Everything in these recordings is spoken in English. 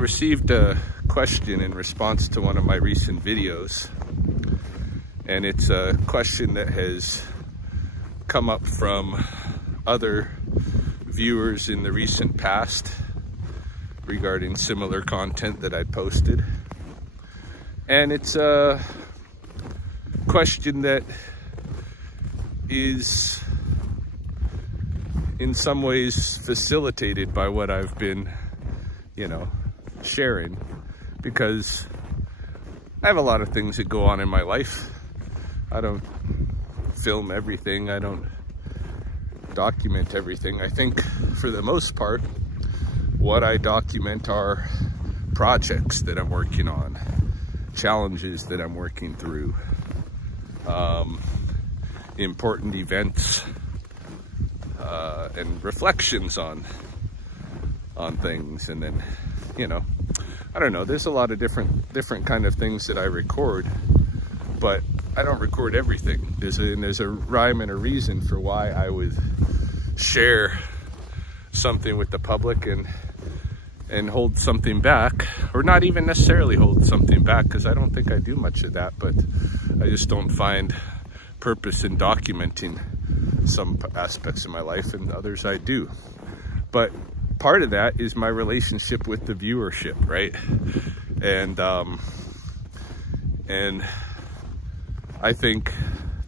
received a question in response to one of my recent videos, and it's a question that has come up from other viewers in the recent past regarding similar content that I posted. And it's a question that is in some ways facilitated by what I've been, sharing, because I have a lot of things that go on in my life. I don't film everything. I don't document everything. I think for the most part, what I document are projects that I'm working on, challenges that I'm working through, important events, and reflections on things. And then, I don't know, there's a lot of different kind of things that I record, but I don't record everything. There's a rhyme and a reason for why I would share something with the public and hold something back, or not even necessarily hold something back, because I don't think I do much of that, but I just don't find purpose in documenting some aspects of my life, and others I do. But part of that is my relationship with the viewership, right? And I think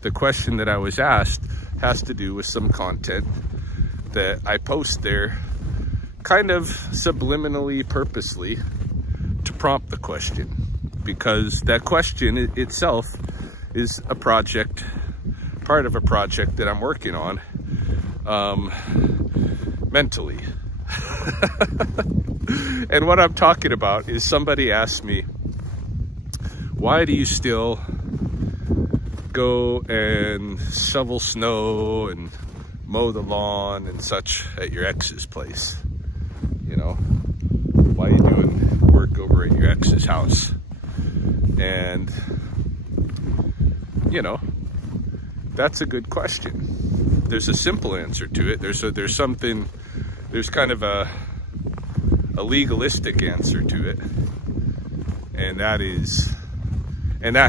the question that I was asked has to do with some content that I post there, kind of subliminally, purposely, to prompt the question, because that question itself is a project, part of a project that I'm working on mentally. And what I'm talking about is, somebody asked me, why do you still go and shovel snow and mow the lawn and such at your ex's place? Why are you doing work over at your ex's house? And that's a good question. There's a simple answer to it. There's kind of a legalistic answer to it, and that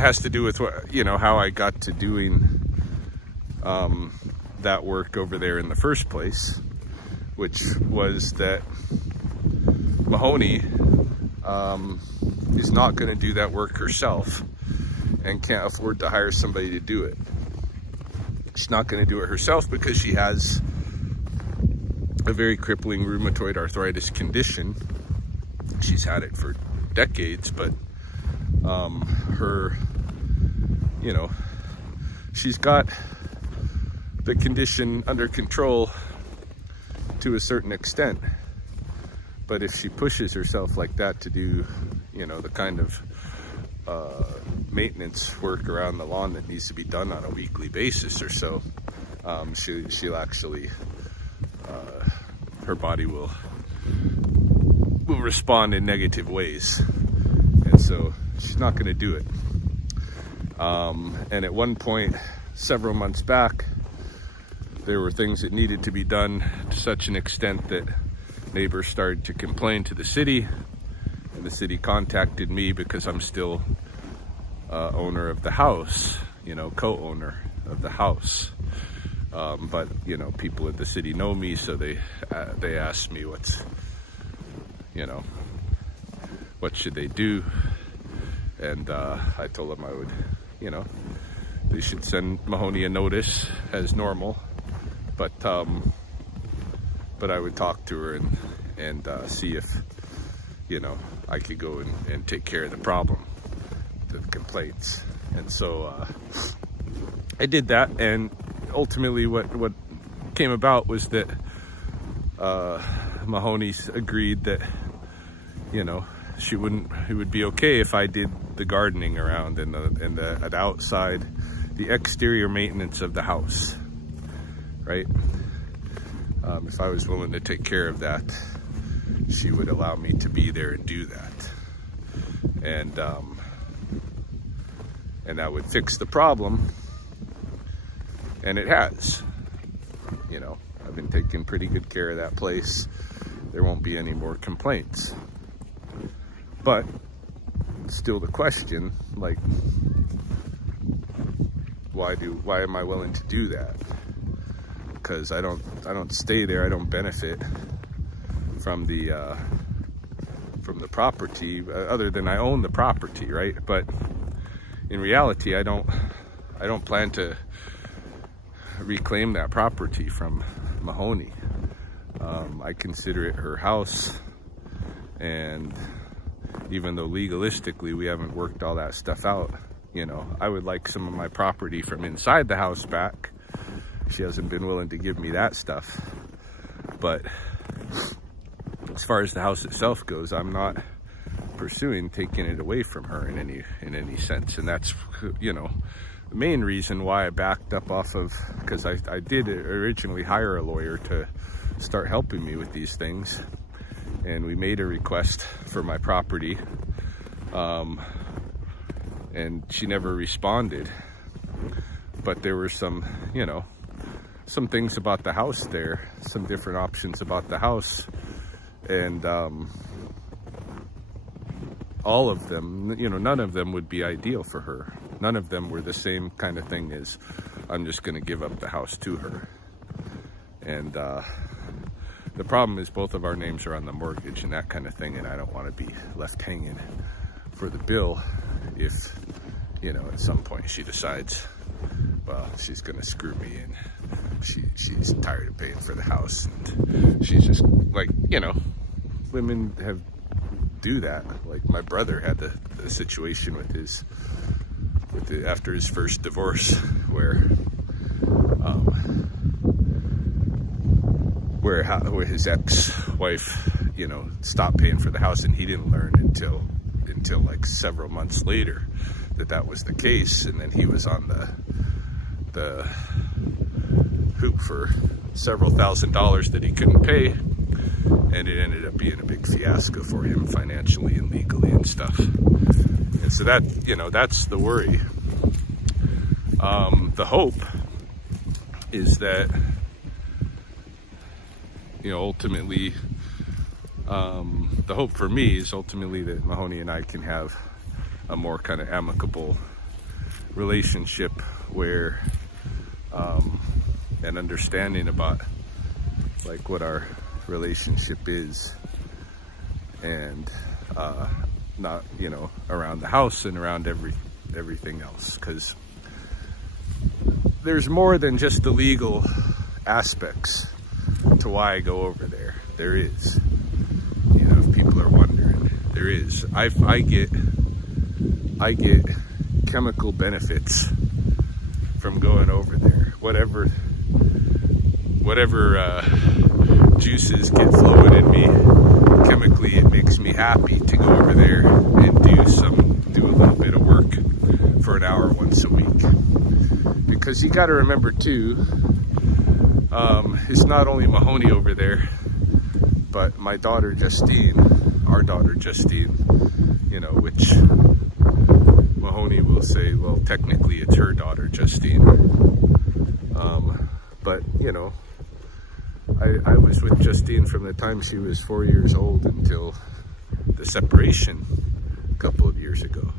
has to do with how I got to doing that work over there in the first place, which was that Mahoney is not going to do that work herself and can't afford to hire somebody to do it. She's not going to do it herself because she has a very crippling rheumatoid arthritis condition. She's had it for decades, but she's got the condition under control to a certain extent. But if she pushes herself like that to do, the kind of maintenance work around the lawn that needs to be done on a weekly basis or so, she'll actually, her body will respond in negative ways. And so she's not going to do it. And at one point, several months back, there were things that needed to be done to such an extent that neighbors started to complain to the city, and the city contacted me because I'm still owner of the house, co-owner of the house. But people at the city know me, so they asked me what should they do, and I told them I would, they should send Mahoney a notice as normal, but I would talk to her and see if I could go and take care of the problem, the complaints. And so I did that, and ultimately what came about was that Mahoney agreed that it would be okay if I did the gardening around and the outside, the exterior maintenance of the house, right? If I was willing to take care of that, she would allow me to be there and do that. And that would fix the problem. And it has. I've been taking pretty good care of that place. There won't be any more complaints. But still the question, like, why am I willing to do that? Because I don't stay there. I don't benefit from the property, other than I own the property, right? But in reality, I don't plan to reclaim that property from Mahoney. I consider it her house, and even though legalistically we haven't worked all that stuff out, you know, I would like some of my property from inside the house back. She hasn't been willing to give me that stuff. But as far as the house itself goes, I'm not pursuing taking it away from her in any sense. And that's, you know, the main reason why I backed up off of, because I did originally hire a lawyer to start helping me with these things, and we made a request for my property, and she never responded. But there were some, you know, some things about the house there, some different options about the house, and all of them, you know, none of them would be ideal for her. None of them were the same kind of thing as, I'm just going to give up the house to her. And the problem is both of our names are on the mortgage and that kind of thing, and I don't want to be left hanging for the bill if, you know, at some point she decides, well, she's going to screw me and she's tired of paying for the house. And she's just like, you know, women do that. Like my brother had the situation with after his first divorce, where his ex-wife, you know, stopped paying for the house, and he didn't learn until like several months later that was the case. And then he was on the hoop for several $1,000s that he couldn't pay, and it ended up being a big fiasco for him financially and legally and stuff. And so that, you know, that's the worry. The hope is that, you know, ultimately, the hope for me is ultimately that Mahoney and I can have a more kind of amicable relationship where, and understanding about like what our relationship is, and not, you know, around the house and around everything else, because there's more than just the legal aspects to why I go over there. There is, you know, if people are wondering, there is. I get chemical benefits from going over there. Whatever juices get flowing in me chemically, it makes me happy to go over there and do a little bit of work for an hour once a week. Because you got to remember too, it's not only Mahoney over there, but my daughter Justine, our daughter Justine, you know, which Mahoney will say, well, technically it's her daughter Justine. But, you know, I was with Justine from the time she was 4 years old until the separation a couple of years ago.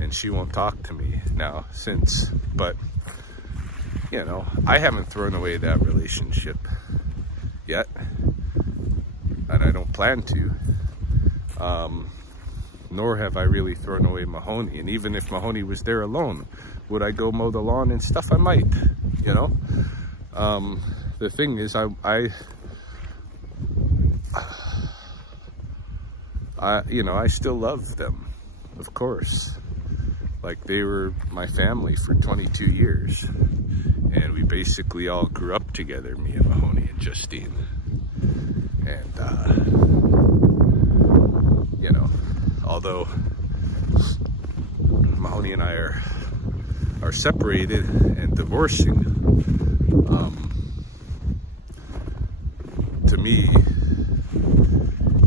And she won't talk to me now since, but, you know, I haven't thrown away that relationship yet, and I don't plan to, nor have I really thrown away Mahoney. And even if Mahoney was there alone, would I go mow the lawn and stuff? I might, you know. The thing is, you know, I still love them, of course. Like, they were my family for 22 years. And we basically all grew up together, me and Mahoney and Justine. And, you know, although Mahoney and I are separated and divorcing, to me,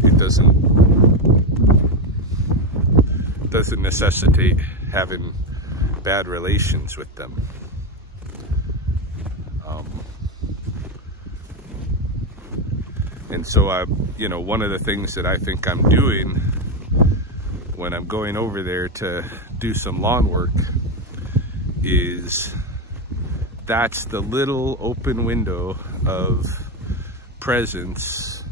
it doesn't necessitate having bad relations with them. And so you know, one of the things that I think I'm doing when I'm going over there to do some lawn work is that's the little open window of presence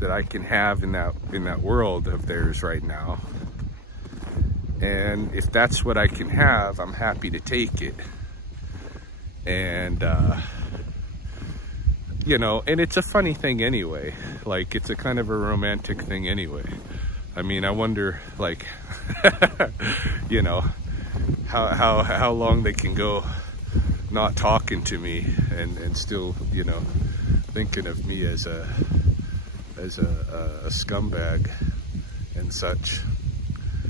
that I can have in that world of theirs right now. And if that's what I can have, I'm happy to take it. And you know, and it's a funny thing anyway. Like, it's a kind of a romantic thing anyway. I mean, I wonder, like, you know, how long they can go not talking to me and still, you know, thinking of me as a scumbag and such,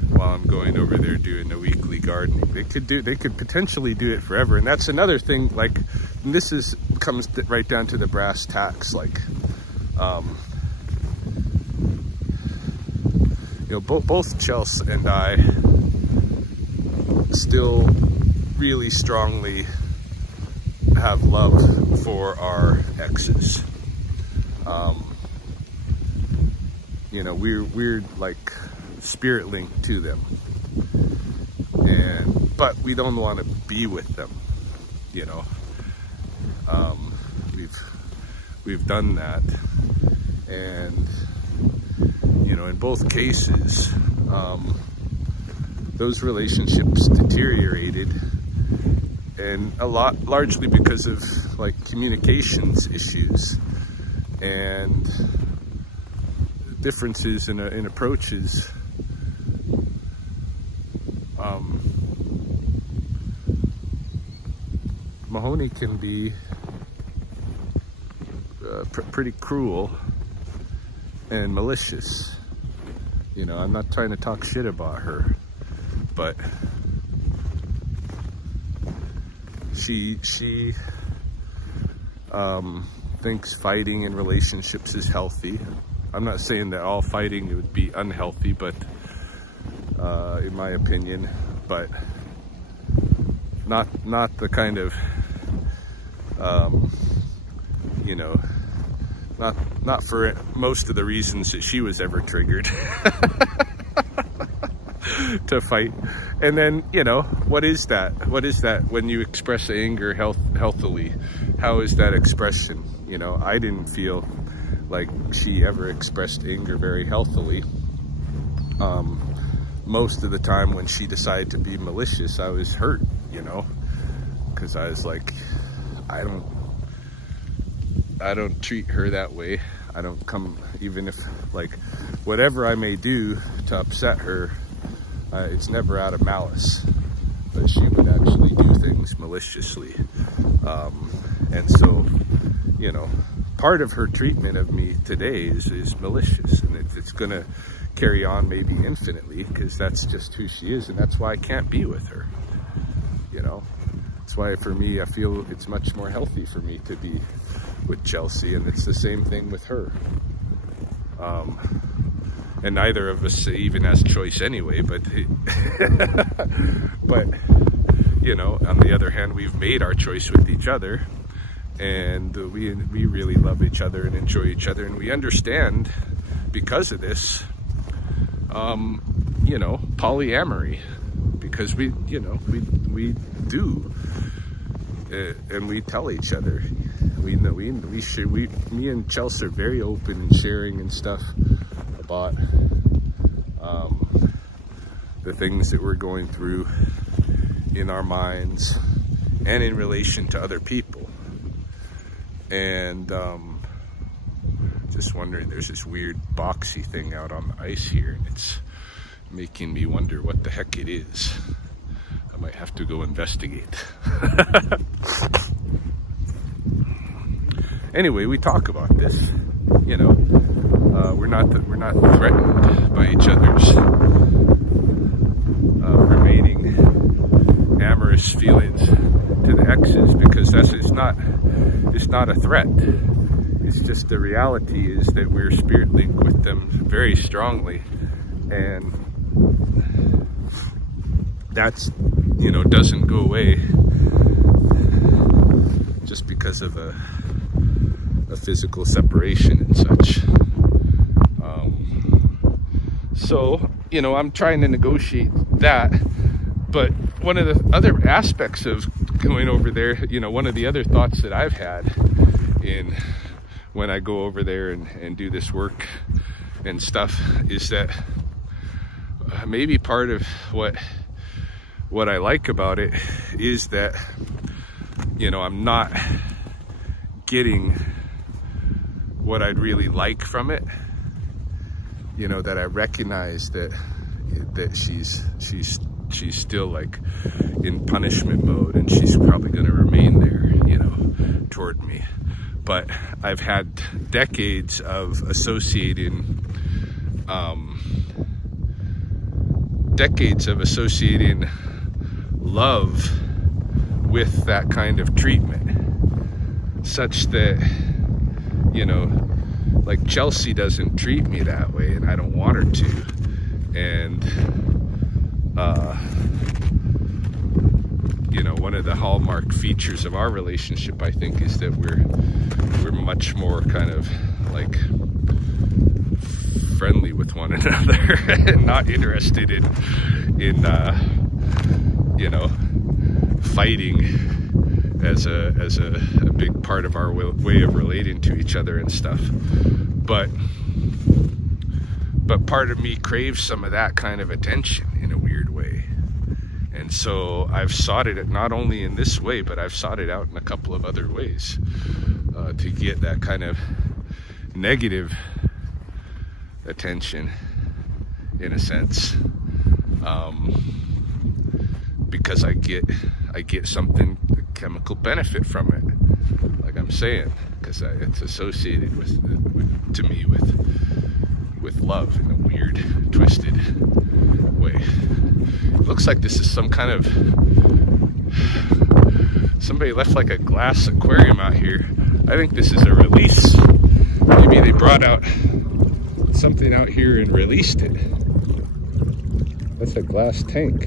while I'm going over there doing the weekly gardening. They could potentially do it forever. And that's another thing, like, this comes right down to the brass tacks. Like, you know, both Chelsea and I still really strongly have love for our exes. You know, we're like spirit linked to them, but we don't want to be with them, you know. We've done that, and you know, in both cases, those relationships deteriorated, and largely because of like communications issues and differences in approaches. Mahoney can be pretty cruel and malicious. You know, I'm not trying to talk shit about her, but she thinks fighting in relationships is healthy. I'm not saying that all fighting would be unhealthy, but in my opinion, but not the kind of you know, not for most of the reasons that she was ever triggered to fight. And then, you know, what is that? What is that when you express anger healthily? How is that expression? You know, I didn't feel like she ever expressed anger very healthily. Most of the time when she decided to be malicious, I was hurt, you know, because I was like, I don't treat her that way. I don't come, even if, like, whatever I may do to upset her, it's never out of malice, but she would actually do things maliciously. And so, you know, part of her treatment of me today is malicious, and it's gonna carry on maybe infinitely, because that's just who she is, and that's why I can't be with her, you know. That's why, for me, I feel it's much more healthy for me to be with Chelsea, and it's the same thing with her. And neither of us even has choice anyway, but but you know, on the other hand, we've made our choice with each other, and we really love each other and enjoy each other, and we understand, because of this, you know, polyamory, because we, you know, we do, and we tell each other. We know me and Chelsea are very open and sharing and stuff about the things that we're going through in our minds and in relation to other people. And just wondering, there's this weird boxy thing out on the ice here, and it's making me wonder what the heck it is. I might have to go investigate. Anyway, we talk about this, you know. We're not threatened by each other's remaining amorous feelings to the exes, because it's not a threat. It's just the reality is that we're spirit linked with them very strongly, and that's, you know, doesn't go away just because of a physical separation and such. So, you know, I'm trying to negotiate that. But one of the other aspects of going over there, you know, one of the other thoughts that I've had in when I go over there and do this work and stuff is that maybe part of what I like about it is that, you know, I'm not getting what I'd really like from it. You know, that I recognize that she's still like in punishment mode, and she's probably going to remain there, you know, toward me. But I've had decades of associating love with that kind of treatment, such that, you know, like Chelsea doesn't treat me that way, and I don't want her to. And you know, one of the hallmark features of our relationship, I think, is that we're much more kind of like friendly with one another and not interested in you know, fighting as a big part of our way of relating to each other and stuff. But part of me craves some of that kind of attention in a weird way. And so I've sought it not only in this way, but I've sought it out in a couple of other ways to get that kind of negative attention, in a sense, because I get something, a chemical benefit from it, like I'm saying, because it's associated to me with love in a weird, twisted way. It looks like this is some kind of, somebody left like a glass aquarium out here. I think this is a release. Maybe they brought out something out here and released it. That's a glass tank.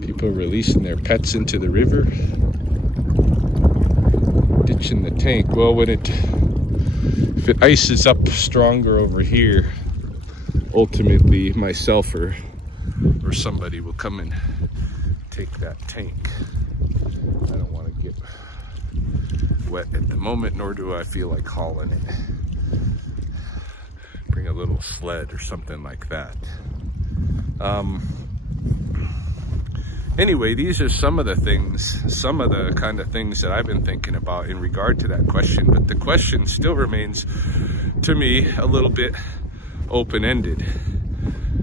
People releasing their pets into the river, ditching the tank. Well, if it ices up stronger over here, ultimately myself or somebody will come and take that tank. I don't want to get wet at the moment, nor do I feel like hauling it. Bring a little sled or something like that. Anyway, these are some of the kind of things that I've been thinking about in regard to that question. But the question still remains, to me, a little bit open-ended,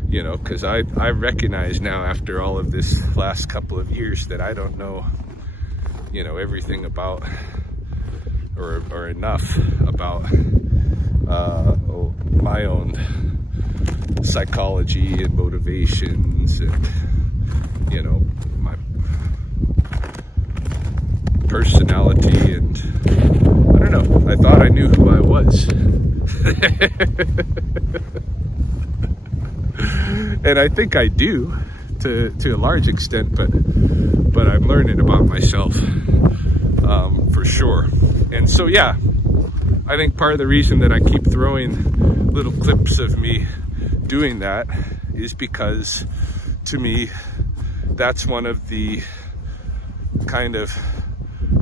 you know, because I recognize now, after all of this last couple of years, that I don't know, you know, everything about or enough about my own psychology and motivations and, you know, my personality, and I don't know, I thought I knew who I was. And I think I do to a large extent, but I'm learning about myself for sure. And so, yeah, I think part of the reason that I keep throwing little clips of me doing that is because, to me, that's one of the kind of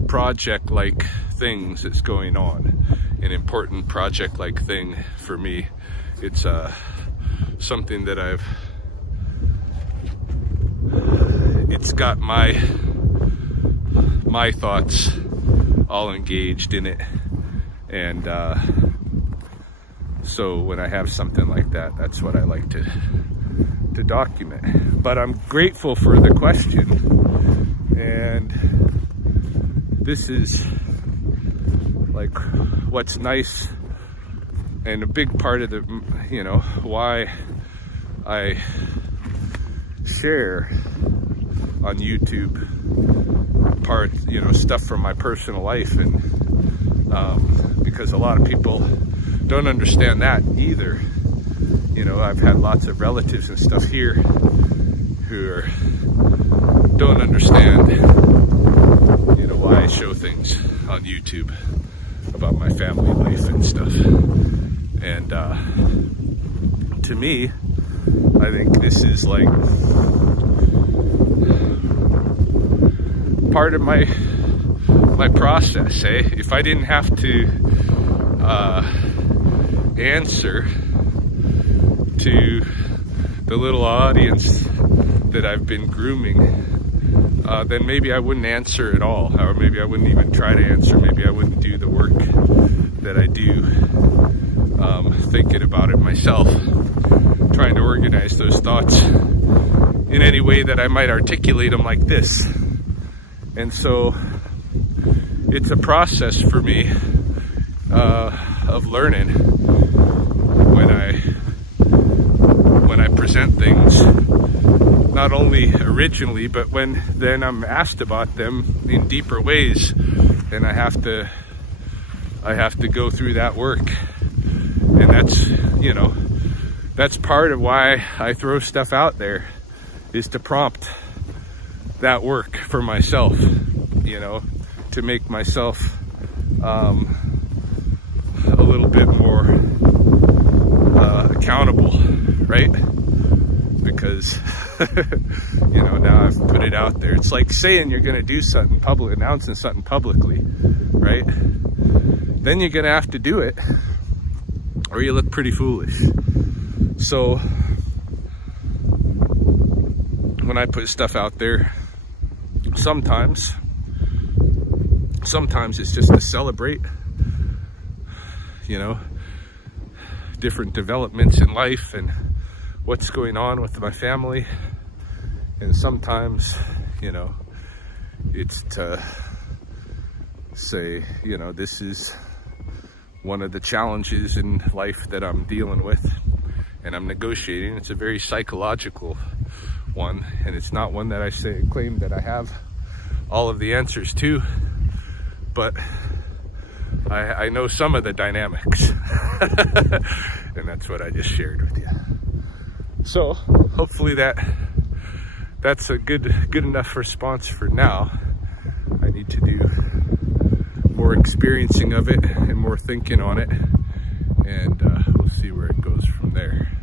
project-like things that's going on. An important project-like thing for me. It's something that it's got my thoughts all engaged in it. And so when I have something like that, that's what I like to document. But I'm grateful for the question, and this is like what's nice and a big part of the, you know, why I share on YouTube you know, stuff from my personal life, and because a lot of people don't understand that either. You know, I've had lots of relatives and stuff here who don't understand, you know, why I show things on YouTube about my family life and stuff. And to me, I think this is like part of my process, eh? If I didn't have to answer to the little audience that I've been grooming, then maybe I wouldn't answer at all, or maybe I wouldn't even try to answer. Maybe I wouldn't do the work that I do, thinking about it myself, trying to organize those thoughts in any way that I might articulate them like this. And so it's a process for me of learning when I present things, not only originally, but when then I'm asked about them in deeper ways, then I have to go through that work. And that's, you know, that's part of why I throw stuff out there, is to prompt that work for myself, you know, to make myself a little bit more accountable, right? Because you know, now I've put it out there. It's like saying you're going to do something public, announcing something publicly, right? Then you're going to have to do it, or you look pretty foolish. So when I put stuff out there, sometimes it's just to celebrate, you know, different developments in life and what's going on with my family. And sometimes, you know, it's to say, you know, this is one of the challenges in life that I'm dealing with and I'm negotiating. It's a very psychological one, and it's not one that I claim that I have all of the answers to, but I know some of the dynamics. And that's what I just shared with you. So hopefully that's a good enough response for now. I need to do more experiencing of it and more thinking on it, and we'll see where it goes from there.